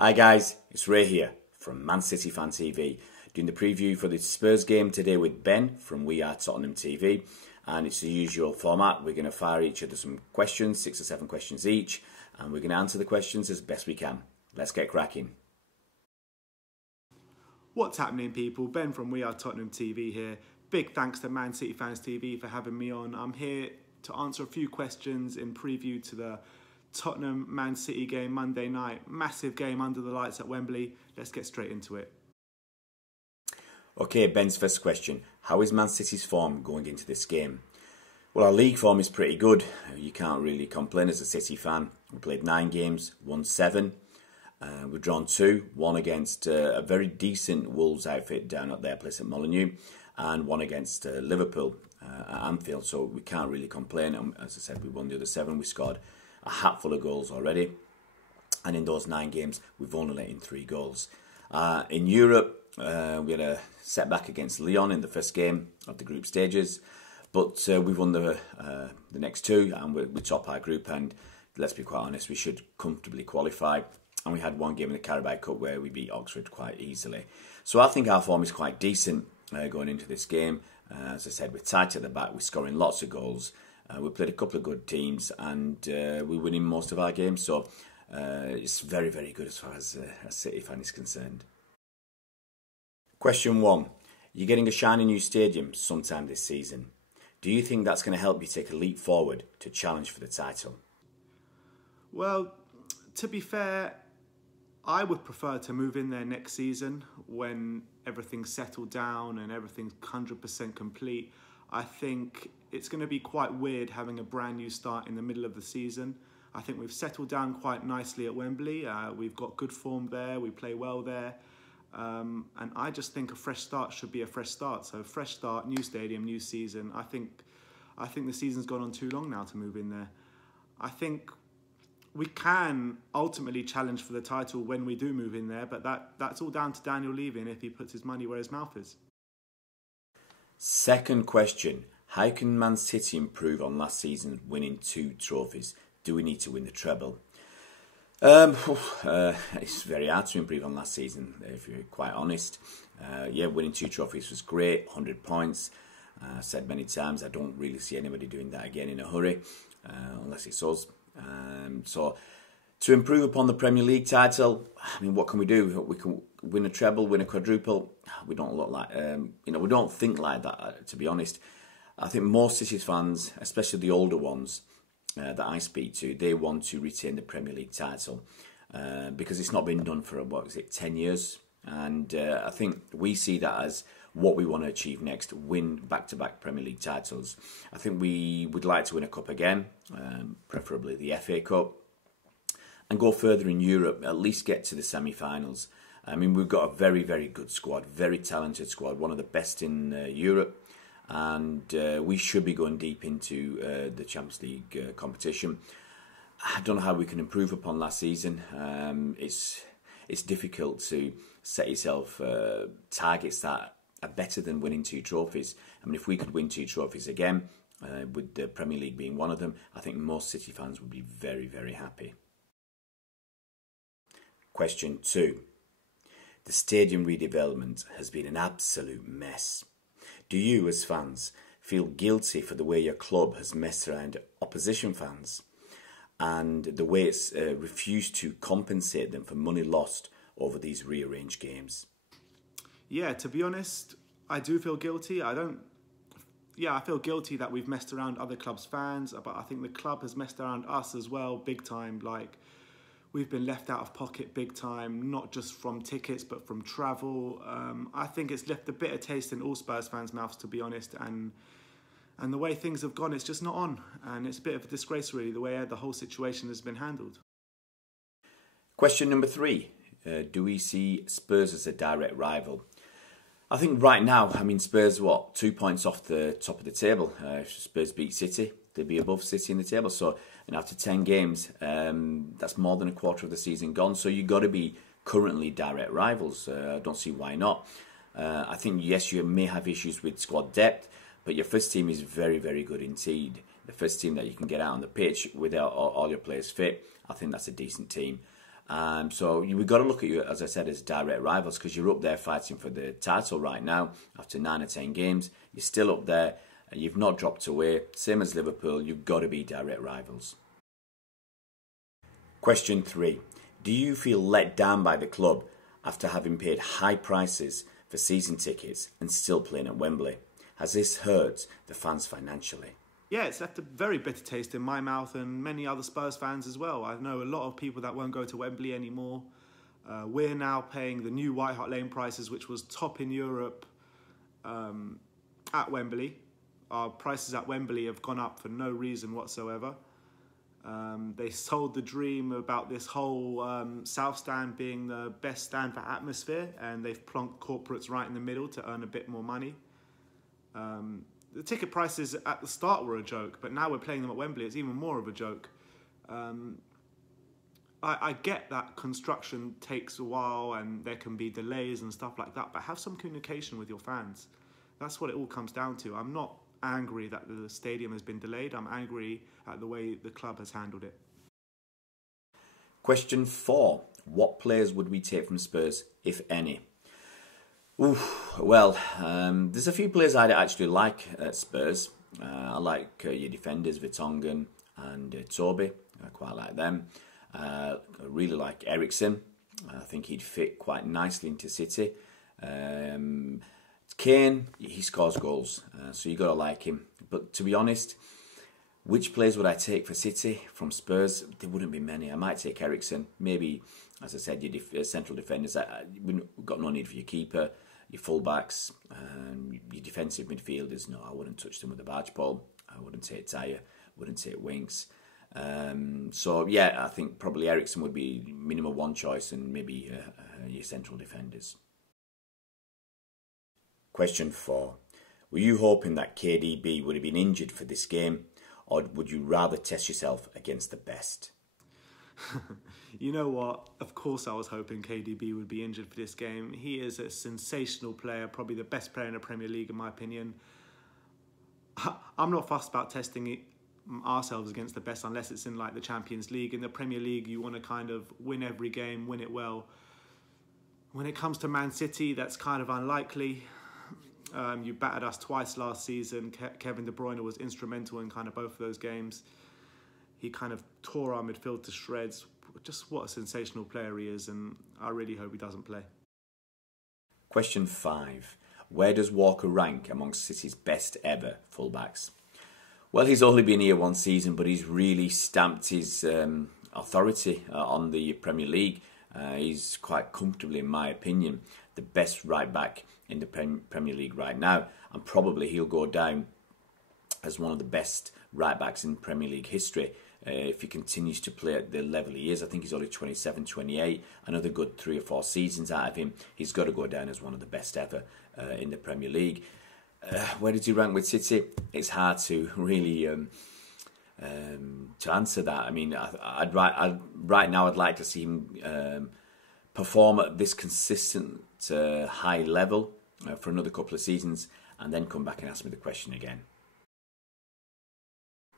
Hi guys, it's Ray here from Man City Fan TV, doing the preview for the Spurs game today with Ben from WEARETOTTENHAMTV, and it's the usual format. We're going to fire each other some questions, 6 or 7 questions each, and we're going to answer the questions as best we can. Let's get cracking. What's happening, people? Ben from WEARETOTTENHAMTV here. Big thanks to Man City Fans TV for having me on. I'm here to answer a few questions in preview to the Tottenham-Man City game Monday night. Massive game under the lights at Wembley. Let's get straight into it. Okay, Ben's first question. How is Man City's form going into this game? Well, our league form is pretty good. You can't really complain as a City fan. We played 9 games, won 7. We've drawn 2, one against a very decent Wolves outfit down at their place at Molineux, and one against Liverpool at Anfield, so we can't really complain. As I said, we won the other 7. We scored a hatful of goals already, and in those 9 games we've only let in 3 goals. In Europe, we had a setback against Lyon in the first game of the group stages, but we've won the next 2, and we top our group, and let's be quite honest, we should comfortably qualify. And we had one game in the Carabao Cup where we beat Oxford quite easily. So I think our form is quite decent going into this game. As I said, we're tight at the back, we're scoring lots of goals. We played a couple of good teams, and we're winning most of our games. So it's very, very good as far as a City fan is concerned. Question 1. You're getting a shiny new stadium sometime this season. Do you think that's going to help you take a leap forward to challenge for the title? Well, to be fair, I would prefer to move in there next season when everything's settled down and everything's 100% complete. I think it's going to be quite weird having a brand new start in the middle of the season. I think we've settled down quite nicely at Wembley. We've got good form there. We play well there. And I just think a fresh start should be a fresh start. So fresh start, new stadium, new season. I think the season's gone on too long now to move in there. I think we can ultimately challenge for the title when we do move in there, but that's all down to Daniel Levy if he puts his money where his mouth is. Second question. How can Man City improve on last season winning 2 trophies? Do we need to win the treble? It's very hard to improve on last season, if you're quite honest. Yeah, winning 2 trophies was great, 100 points. I've said many times, I don't really see anybody doing that again in a hurry, unless it's us. So to improve upon the Premier League title, I mean, what can we do? We can win a treble, win a quadruple. We don't look like, we don't think like that, to be honest. I think most City fans, especially the older ones that I speak to, they want to retain the Premier League title because it's not been done for, 10 years. And I think we see that as what we want to achieve next, win back-to-back Premier League titles. I think we would like to win a cup again, preferably the FA Cup, and go further in Europe, at least get to the semi-finals. I mean, we've got a very, very good squad, very talented squad, one of the best in Europe, and we should be going deep into the Champions League competition. I don't know how we can improve upon last season. It's difficult to set yourself targets that are better than winning 2 trophies. I mean, if we could win 2 trophies again, with the Premier League being one of them, I think most City fans would be very, very happy. Question 2. The stadium redevelopment has been an absolute mess. Do you, as fans, feel guilty for the way your club has messed around opposition fans and the way it's refused to compensate them for money lost over these rearranged games? Yeah, to be honest, I do feel guilty. I feel guilty that we've messed around other clubs' fans, but I think the club has messed around us as well, big time. Like, we've been left out of pocket big time, not just from tickets, but from travel. I think it's left a bitter taste in all Spurs fans' mouths, to be honest, and the way things have gone, it's just not on. And it's a bit of a disgrace, really, the way the whole situation has been handled. Question number 3. Do we see Spurs as a direct rival? I think right now, I mean, Spurs, 2 points off the top of the table. If Spurs beat City, they'd be above City in the table. So, and after 10 games, that's more than a quarter of the season gone. So you've got to be currently direct rivals. I don't see why not. I think, yes, you may have issues with squad depth, but your first team is very, very good indeed. The first team that you can get out on the pitch without all your players fit, I think that's a decent team. So we've got to look at you, as I said, as direct rivals, because you're up there fighting for the title right now. After 9 or 10 games, you're still up there. You've not dropped away. Same as Liverpool, you've got to be direct rivals. Question 3. Do you feel let down by the club after having paid high prices for season tickets and still playing at Wembley? Has this hurt the fans financially? Yeah, it's left a very bitter taste in my mouth and many other Spurs fans as well. I know a lot of people that won't go to Wembley anymore. We're now paying the new White Hart Lane prices, which was top in Europe at Wembley. Our prices at Wembley have gone up for no reason whatsoever. They sold the dream about this whole South Stand being the best stand for atmosphere, and they've plonked corporates right in the middle to earn a bit more money. The ticket prices at the start were a joke, but now we're playing them at Wembley. It's even more of a joke. I get that construction takes a while and there can be delays and stuff like that, but have some communication with your fans. That's what it all comes down to. I'm not angry that the stadium has been delayed. I'm angry at the way the club has handled it. Question 4. What players would we take from Spurs, if any? Well, there's a few players I actually like at Spurs. I like your defenders, Vertonghen and Toby. I quite like them. I really like Eriksen. I think he'd fit quite nicely into City. Kane, he scores goals, so you've got to like him. But to be honest, which players would I take for City from Spurs? There wouldn't be many. I might take Eriksen. Maybe, as I said, your central defenders. We've got no need for your keeper. Your fullbacks, your defensive midfielders, no, I wouldn't touch them with a barge pole. I wouldn't take Tyre, wouldn't take Winks. So, yeah, I think probably Eriksen would be minimum one choice, and maybe your central defenders. Question 4. Were you hoping that KDB would have been injured for this game, or would you rather test yourself against the best? You know what? Of course I was hoping KDB would be injured for this game. He is a sensational player, probably the best player in the Premier League in my opinion. I'm not fussed about testing ourselves against the best unless it's in like the Champions League. In the Premier League, you want to kind of win every game, win it well. When it comes to Man City, that's kind of unlikely. You battered us twice last season. Kevin De Bruyne was instrumental in kind of both of those games. He kind of tore our midfield to shreds. Just what a sensational player he is, and I really hope he doesn't play. Question 5. Where does Walker rank amongst City's best ever fullbacks? Well, he's only been here one season, but he's really stamped his authority on the Premier League. He's quite comfortably, in my opinion, the best right back in the Premier League right now, and probably he'll go down as one of the best right backs in Premier League history. If he continues to play at the level he is, I think he's only 27, 28, another good 3 or 4 seasons out of him, he's got to go down as one of the best ever in the Premier League. Where does he rank with City? It's hard to really to answer that. I mean, right now I'd like to see him perform at this consistent high level for another couple of seasons, and then come back and ask me the question again.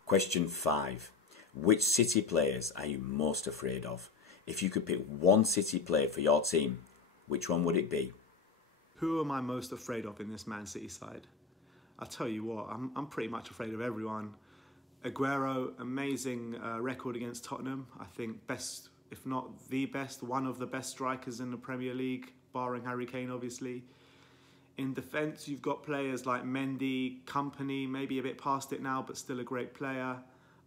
Question 5. Which City players are you most afraid of? If you could pick one City player for your team, which one would it be? Who am I most afraid of in this Man City side? I'll tell you what, I'm pretty much afraid of everyone. Aguero, amazing record against Tottenham. I think best, if not the best, one of the best strikers in the Premier League, barring Harry Kane, obviously. In defence, you've got players like Mendy, Company, maybe a bit past it now, but still a great player.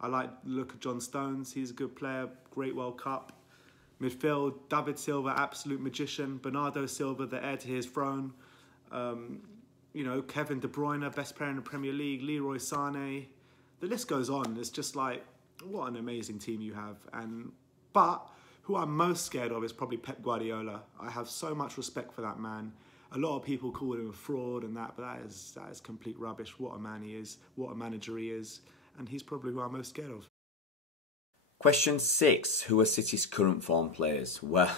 I like the look of John Stones. He's a good player, great World Cup. Midfield, David Silva, absolute magician. Bernardo Silva, the heir to his throne. Kevin De Bruyne, best player in the Premier League. Leroy Sané. The list goes on. It's just like, what an amazing team you have. But who I'm most scared of is probably Pep Guardiola. I have so much respect for that man. A lot of people call him a fraud and that, but that is complete rubbish. What a man he is. What a manager he is. And he's probably who I'm most scared of. Question 6. Who are City's current form players? Well,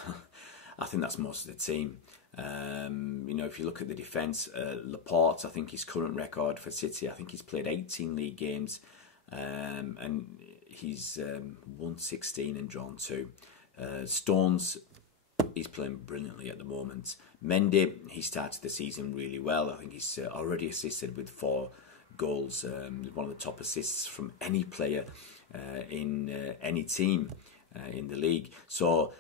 I think that's most of the team. If you look at the defence, Laporte, I think his current record for City, I think he's played 18 league games and he's won 16 and drawn 2. Stones, he's playing brilliantly at the moment. Mendy, he started the season really well. I think he's already assisted with 4 goals. One of the top assists from any player in any team in the league. So,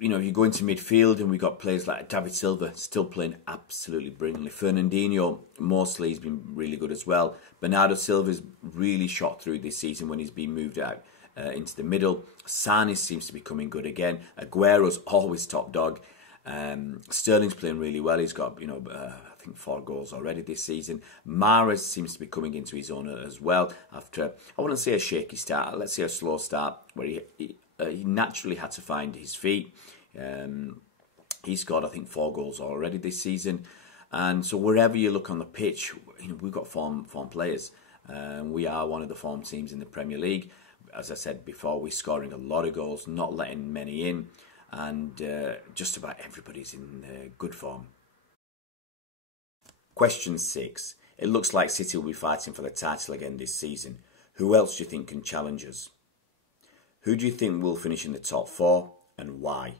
you know, you go into midfield and we've got players like David Silva still playing absolutely brilliantly. Fernandinho, mostly, he's been really good as well. Bernardo Silva's really shot through this season when he's been moved out into the middle. Sane seems to be coming good again. Aguero's always top dog. Sterling's playing really well. He's got, you know, I think 4 goals already this season. Mahrez seems to be coming into his own as well after, I wouldn't say a shaky start, let's say a slow start where he naturally had to find his feet. He's got, I think, 4 goals already this season. And so wherever you look on the pitch, you know, we've got form players. We are one of the form teams in the Premier League. As I said before, we're scoring a lot of goals, not letting many in. And just about everybody's in good form. Question 6. It looks like City will be fighting for the title again this season. Who else do you think can challenge us? Who do you think will finish in the top 4 and why?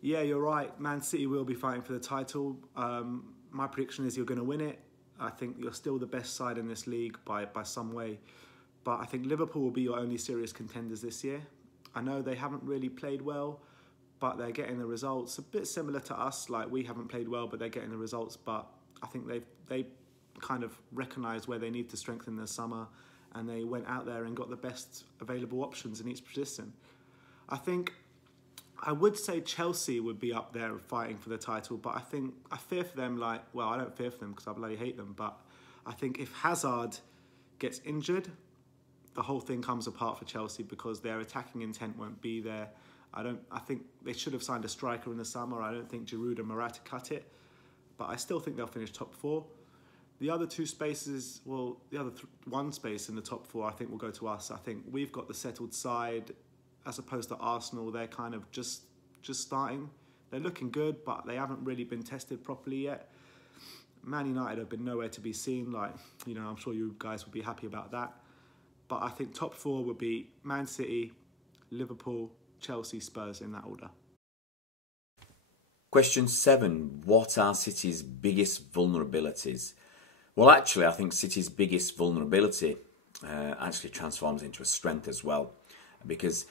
Yeah, you're right. Man City will be fighting for the title. My prediction is you're going to win it. I think you're still the best side in this league by some way. But I think Liverpool will be your only serious contenders this year. I know they haven't really played well, but they're getting the results. A bit similar to us, like we haven't played well, but they're getting the results. But I think they kind of recognised where they need to strengthen this summer, and they went out there and got the best available options in each position. I would say Chelsea would be up there fighting for the title, but I fear for them, I don't fear for them because I bloody hate them, but I think if Hazard gets injured, the whole thing comes apart for Chelsea because their attacking intent won't be there. I think they should have signed a striker in the summer. I don't think Giroud and Morata cut it, but I still think they'll finish top 4. The other 2 spaces, well, the other one space in the top 4, I think will go to us. I think we've got the settled side, as opposed to Arsenal. They're kind of just starting. They're looking good, but they haven't really been tested properly yet. Man United have been nowhere to be seen. I'm sure you guys would be happy about that. But I think top 4 would be Man City, Liverpool, Chelsea, Spurs in that order. Question 7. What are City's biggest vulnerabilities? Well, actually, I think City's biggest vulnerability actually transforms into a strength as well. Because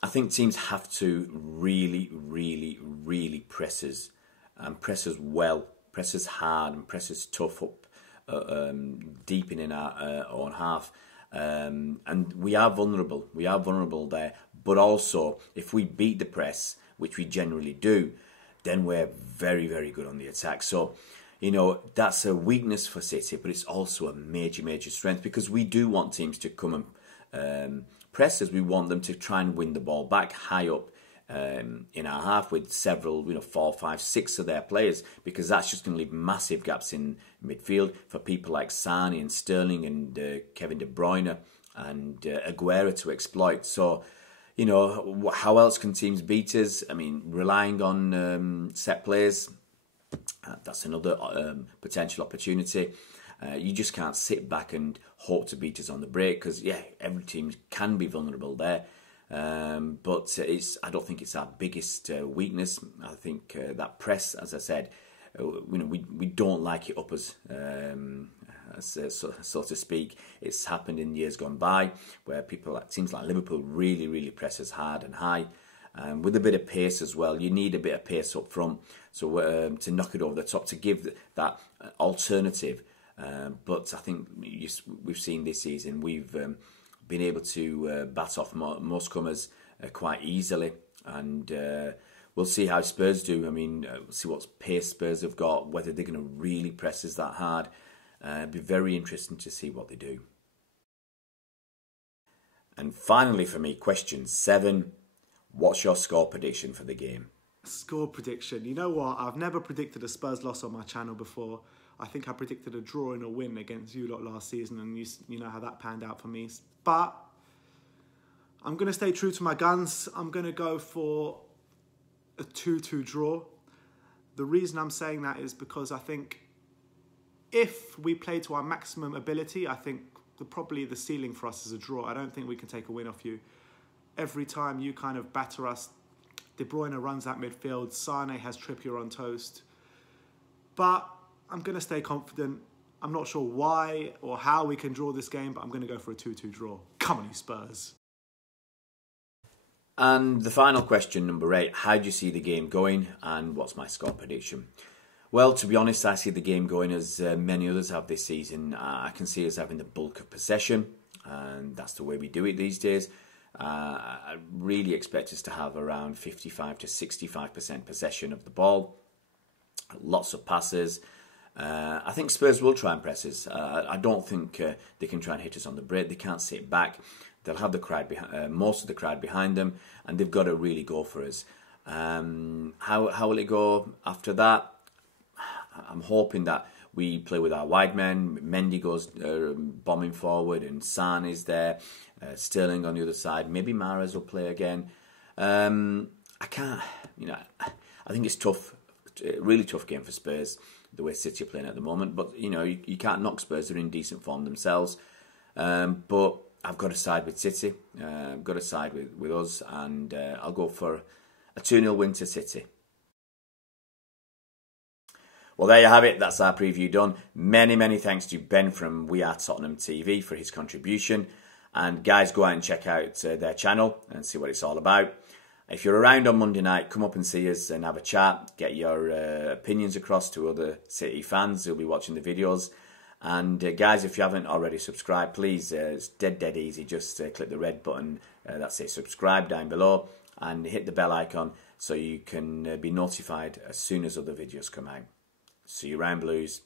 I think teams have to really, really, really press us. And press us well, press us hard and press us tough up deep in our own half. And we are vulnerable. We are vulnerable there. But also, if we beat the press, which we generally do, then we're very, very good on the attack. So, you know, that's a weakness for City, but it's also a major, major strength because we do want teams to come and press us. We want them to try and win the ball back high up in our half with several, 4, 5, 6 of their players, because that's just going to leave massive gaps in midfield for people like Sane and Sterling and Kevin De Bruyne and Aguero to exploit. So, how else can teams beat us? I mean, relying on set plays, that's another potential opportunity. You just can't sit back and hope to beat us on the break because, every team can be vulnerable there. But I don't think it's our biggest weakness. I think that press, as I said, we don't like it up us, so to speak. It's happened in years gone by where teams like Liverpool really, really press us hard and high. With a bit of pace as well. You need a bit of pace up front so to knock it over the top, to give that alternative. But I think we've seen this season, we've been able to bat off most comers quite easily. And we'll see how Spurs do. I mean, we'll see what pace Spurs have got, whether they're going to really press us that hard. It'll be very interesting to see what they do. And finally for me, question 7. What's your score prediction for the game? Score prediction. You know what? I've never predicted a Spurs loss on my channel before. I think I predicted a draw and a win against you lot last season, and you know how that panned out for me. But I'm going to stay true to my guns. I'm going to go for a 2-2 draw. The reason I'm saying that is because I think if we play to our maximum ability, I think probably the ceiling for us is a draw. I don't think we can take a win off you. every time you kind of batter us, De Bruyne runs that midfield, Sane has Trippier on toast. But I'm going to stay confident. I'm not sure why or how we can draw this game, but I'm going to go for a 2-2 draw. Come on, you Spurs. And the final question, number 8, how do you see the game going and what's my score prediction? Well, to be honest, I see the game going as many others have this season. I can see us having the bulk of possession, and that's the way we do it these days. I really expect us to have around 55 to 65% possession of the ball. Lots of passes. I think Spurs will try and press us. I don't think they can try and hit us on the break. They can't sit back. They'll have the crowd most of the crowd behind them, and they've got to really go for us. How will it go after that? I'm hoping that we play with our wide men. Mendy goes bombing forward, and San is there. Sterling on the other side. Maybe Mahrez will play again. I can't. I think it's tough. Really tough game for Spurs, the way City are playing at the moment. But, you can't knock Spurs. They're in decent form themselves. But I've got to side with City. I've got to side with us. And I'll go for a 2-0 win to City. Well, there you have it. That's our preview done. Many, many thanks to Ben from WEARETOTTENHAMTV for his contribution. And guys, go out and check out their channel and see what it's all about. If you're around on Monday night, come up and see us and have a chat. Get your opinions across to other City fans who'll be watching the videos. And guys, if you haven't already subscribed, please, it's dead easy. Just click the red button that says subscribe down below and hit the bell icon so you can be notified as soon as other videos come out. See you around, Blues.